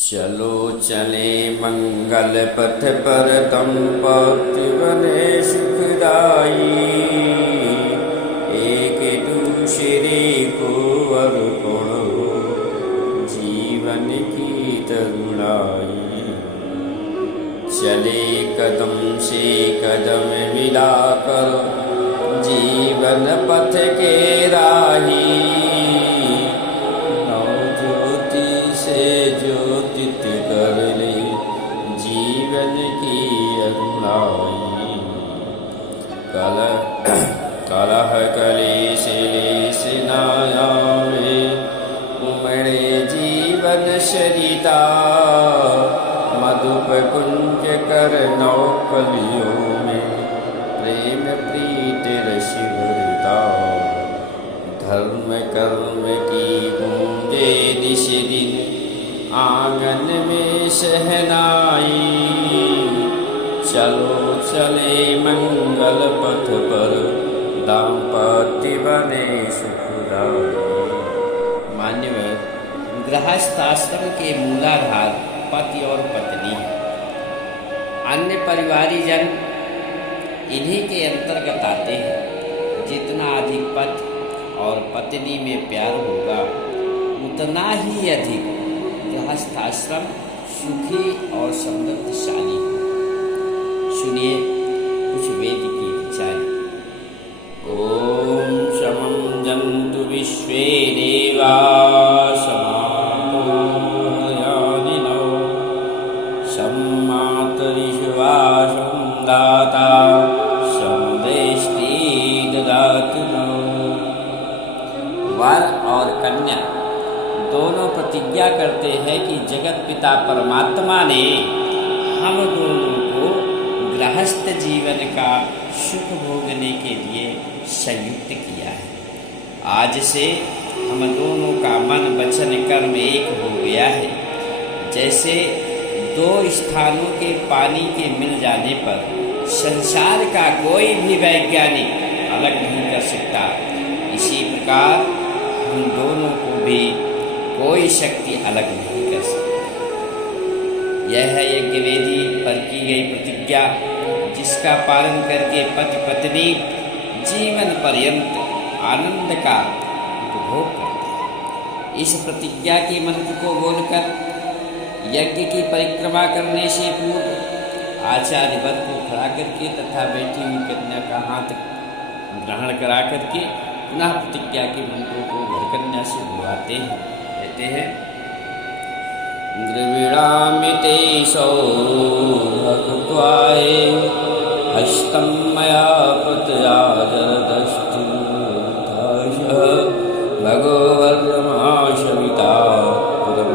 चलो चले मंगल पथ पर दंपति बने सुखदाई। एक दूसरे को अर्पण जीवन की तरुणाई। चले कदम से कदम मिलाकर जीवन पथ के राही। ज्योतित कर ले जीवन की अरुणाई। कलह कलेश लेश नायावे उमड़े जीवन सरिता। मधुप कुंज कर नौकलियों में प्रेम प्रीत रस भरता। धर्म कर्म की गूंजे दिश दिन आंगन में शहनाई। चलो चले मंगल पथ पर दाम्पत्य बने सुखदाई। मान्यवर, गृहस्थ आश्रम के मूलाधार पति और पत्नी है। अन्य परिवारी जन इन्हीं के अंतर्गत आते हैं। जितना अधिक पति और पत्नी में प्यार होगा उतना ही अधिक गृहस्थाश्रम सुखी और समृद्धशाली है। सुनिए कुछ वेद की विचार। ओम शमं जन्तु विश्वे देवा समापो हयानिनो। शं मातरिषुवा शं दाता शं देष्टि ददातु नो। वर और कन्या दोनों प्रतिज्ञा करते हैं कि जगत पिता परमात्मा ने हम दोनों को गृहस्थ जीवन का सुख भोगने के लिए संयुक्त किया है। आज से हम दोनों का मन वचन कर्म एक हो गया है। जैसे दो स्थानों के पानी के मिल जाने पर संसार का कोई भी वैज्ञानिक अलग नहीं कर सकता, इसी प्रकार हम दोनों को भी कोई शक्ति अलग नहीं कर सकती। यह है यज्ञवेदी पर की गई प्रतिज्ञा, जिसका पालन करके पति पत्नी जीवन पर्यंत आनंद का उपभोग करते हैं। इस प्रतिज्ञा के मंत्र को बोलकर यज्ञ की परिक्रमा करने से पूर्व आचार्य वर को खड़ा करके तथा बैठी हुई कन्या का हाथ ग्रहण करा करके पुनः प्रतिज्ञा के मंत्रों को वरकन्या से बुलाते हैं। कहते हैं, द्रविणामिते सौभक्त्वाय हस्तं मया प्रत्यादरदस्तु। भगो वर्धमाशमिता पुरं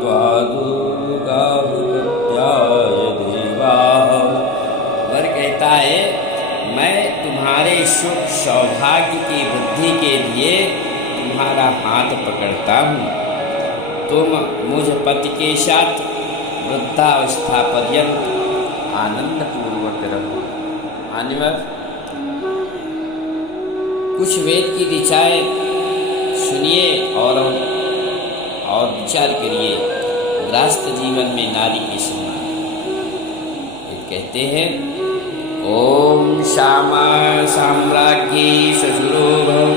त्वा दुर्गाभृत्याय देवाः। वर कहता है, मैं तुम्हारे सुख सौभाग्य की वृद्धि के लिए तुम्हारा हाथ पकड़ता हूँ। तुम मुझ पति के साथ वृद्धावस्था पर्यंत आनंद पूर्वक रहो। मान्यवर, कुछ वेद की ऋचाएं सुनिए और विचार करिए। गृहस्थ जीवन में नारी के समान कहते हैं, ओम श्यामा साम्राज्ञी ससुरो भव।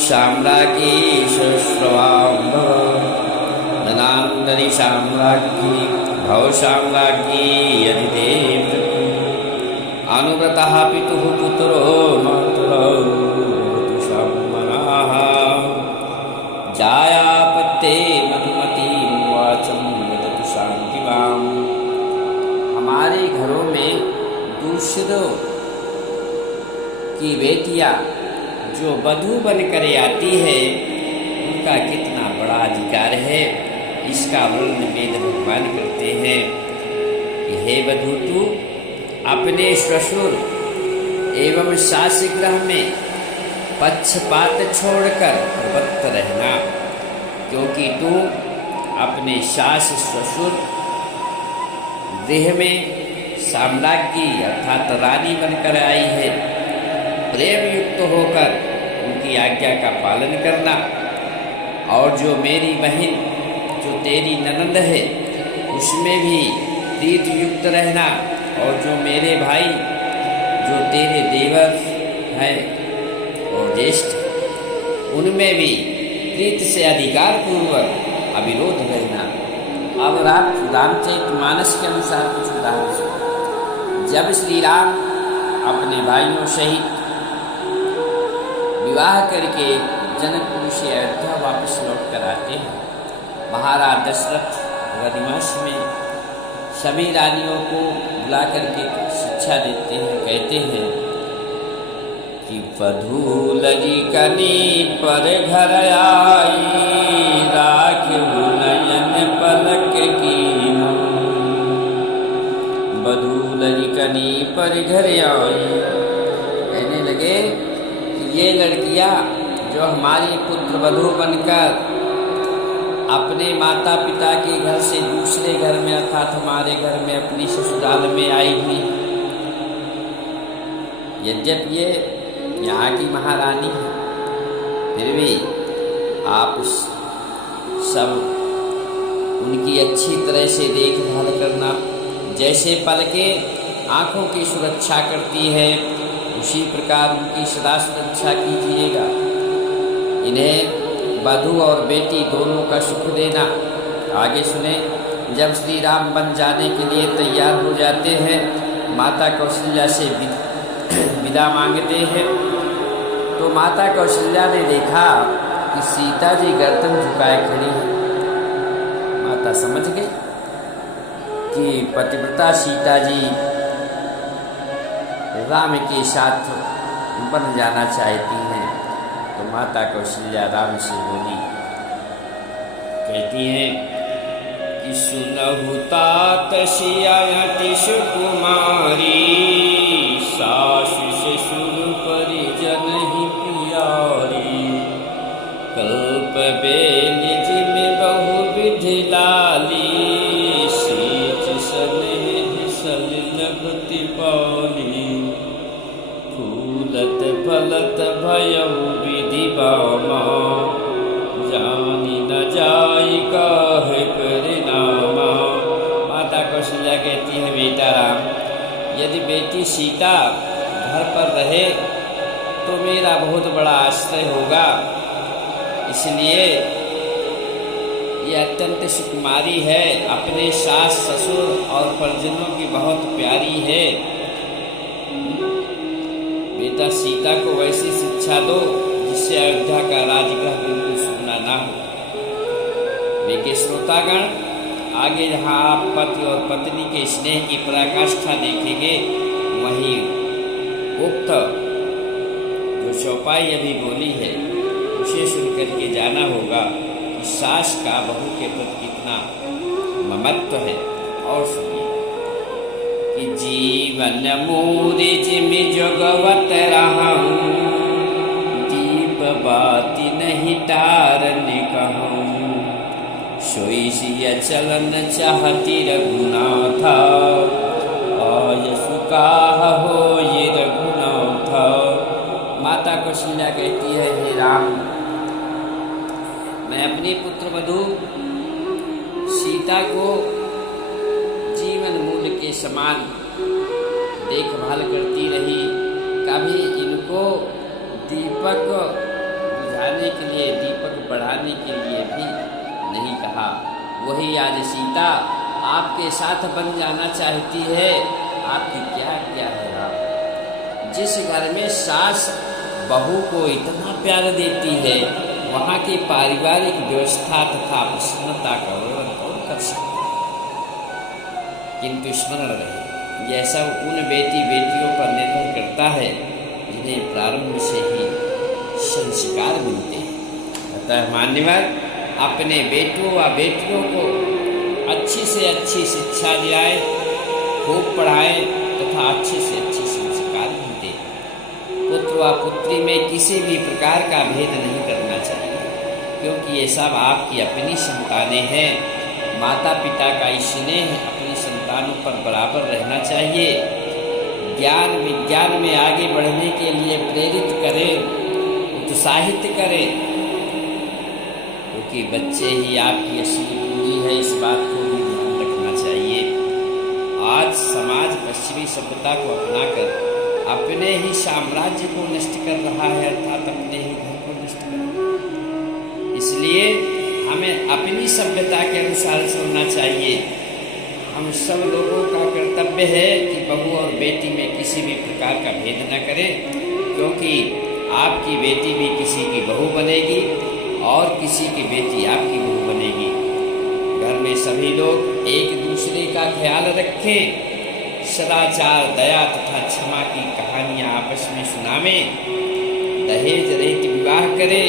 साम्राज्ञी सश्रवां भव। धनान्दरि साम्राज्ञी भव। साम्राज्ञी यदि ते अनुव्रतः पितुः पुत्रो मातरौ सम्मनाः। जायापत्ये मधुमतीं वाचं वदतु शान्तिवाम्। हमारे घरों में दूसरों की बेटियां जो वधू बनकर आती है, उनका कितना बड़ा अधिकार है, इसका वर्णन वेद भगवान करते हैं। हे वधू, तू अपने ससुर एवं सास गृह में पक्षपात छोड़कर भक्त रहना, क्योंकि तू अपने सास ससुर गृह में साम्राज्ञी अर्थात रानी बनकर आई है। प्रेम युक्त होकर उनकी आज्ञा का पालन करना और जो मेरी बहन जो तेरी ननंद है उसमें भी प्रीत युक्त रहना, और जो मेरे भाई जो तेरे देवर हैं और ज्येष्ठ उनमें भी प्रीत से अधिकार पूर्वक अविरोध रहना। अब रामचरितमानस के अनुसार कुछ उदाहरण सुनो। जब श्री राम अपने भाइयों सहित विवाह करके जनकपुर से अयोध्या वापस लौट कर आते हैं, महाराज दशरथ रदिमास में सभी रानियों को बुला करके शिक्षा देते हैं, कहते हैं कि वधू लगी कनी पर घर आई, राखिबु नयन पलक कीन्हो। वधू लगी कनी पर घर आई, कहने लगे कि ये लड़कियां जो हमारी पुत्र वधू बनकर अपने माता पिता के घर से दूसरे घर में अर्थात हमारे घर में अपनी ससुराल में आई हुई, यद्यपि ये यहाँ की महारानी है, फिर भी आप सब उनकी अच्छी तरह से देखभाल करना। जैसे पलकें आँखों की सुरक्षा करती है उसी प्रकार उनकी सदा सुरक्षा कीजिएगा। इन्हें वधू और बेटी दोनों का सुख देना। आगे सुने। जब श्री राम बन जाने के लिए तैयार हो जाते हैं, माता कौशल्या से विदा मांगते हैं, तो माता कौशल्या ने देखा कि सीता जी गर्दन झुकाए खड़ी है। माता समझ गई कि पतिव्रता सीता जी राम के साथ बन जाना चाहती हैं। तो माता कौशल्या राम से बोली, कहती हैं कि सुनहु तात सियायति सुकुमारी, सासु ससुर परिजन ही प्यारी। कल्प बेल जिम बहु विधि लाली, सीच सनेह सलिलभति पाली। फूलत फलत भयउ विधि बामा, जानी न जाई काहे परिणामा। माता कौशल्या कहती है, बेटा राम, यदि बेटी सीता घर पर रहे तो मेरा बहुत बड़ा आश्रय होगा, इसलिए ये अत्यंत सुकुमारी है, अपने सास ससुर और परिजनों की बहुत प्यारी है। बेटा सीता को वैसी शिक्षा दो जिससे अयोध्या का राजगृह बिल्कुल सुना ना हो। लेकिन श्रोतागण, आगे जहाँ आप पति और पत्नी के स्नेह की पराकाष्ठा देखेंगे, वहीं उक्त जो चौपाई अभी बोली है उसे सुन करके जाना होगा कि सास का बहू के प्रति कितना ममत्व है। और सुनिए कि जीवन मूरी जिमि जोगवत रहूं, दीप बाती नहीं तारने कहूं। सोई सिया चलन चाहती रघुनाथा, आयसु काह हो ये रघुनाथ। माता कौशल्या कहती है, हे राम, मैं अपनी पुत्र वधू सीता को जीवन मूल्य के समान देखभाल करती रही। कभी इनको दीपक बुझाने के लिए, दीपक बढ़ाने के लिए भी नहीं कहा। वही आज सीता आपके साथ बन जाना चाहती है, आपकी क्या क्या है आप। जिस घर में सास बहू को इतना प्यार देती है, वहाँ की पारिवारिक व्यवस्था तथा प्रसन्नता का वर्णन कौन कर सकता है। किंतु स्मरण रहे, यह सब उन बेटियों पर निर्भर करता है जिन्हें प्रारंभ से ही संस्कार मिलते हैं। अतः मान्यवर, अपने बेटों व बेटियों को अच्छी से अच्छी शिक्षा दिलाएं, खूब पढ़ाएं तथा अच्छे से अच्छे संस्कार भी दें। पुत्र व पुत्री में किसी भी प्रकार का भेद नहीं करना चाहिए, क्योंकि ये सब आपकी अपनी संतानें हैं। माता पिता का स्नेह अपनी संतानों पर बराबर रहना चाहिए। ज्ञान विज्ञान में आगे बढ़ने के लिए प्रेरित करें, उत्साहित करें। क्योंकि बच्चे ही आपकी असली पूंजी है, इस बात को भी ध्यान रखना चाहिए। आज समाज पश्चिमी सभ्यता को अपनाकर अपने ही साम्राज्य को नष्ट कर रहा है, अर्थात अपने ही घर को नष्ट कर रहा है। इसलिए हमें अपनी सभ्यता के अनुसार चलना चाहिए। हम सब लोगों का कर्तव्य है कि बहू और बेटी में किसी भी प्रकार का भेद न करें, क्योंकि आपकी बेटी भी किसी की बहू बनेगी और किसी की बेटी आपकी बहू बनेगी। घर में सभी लोग एक दूसरे का ख्याल रखें, सदाचार, दया तथा क्षमा की कहानियाँ आपस में सुनावें, दहेज रहित विवाह करें।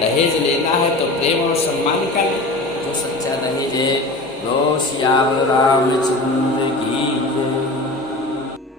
दहेज लेना है तो प्रेम और सम्मान का लें, जो सच्चा दहेज है। लो सियावर रामचंद्र की जय।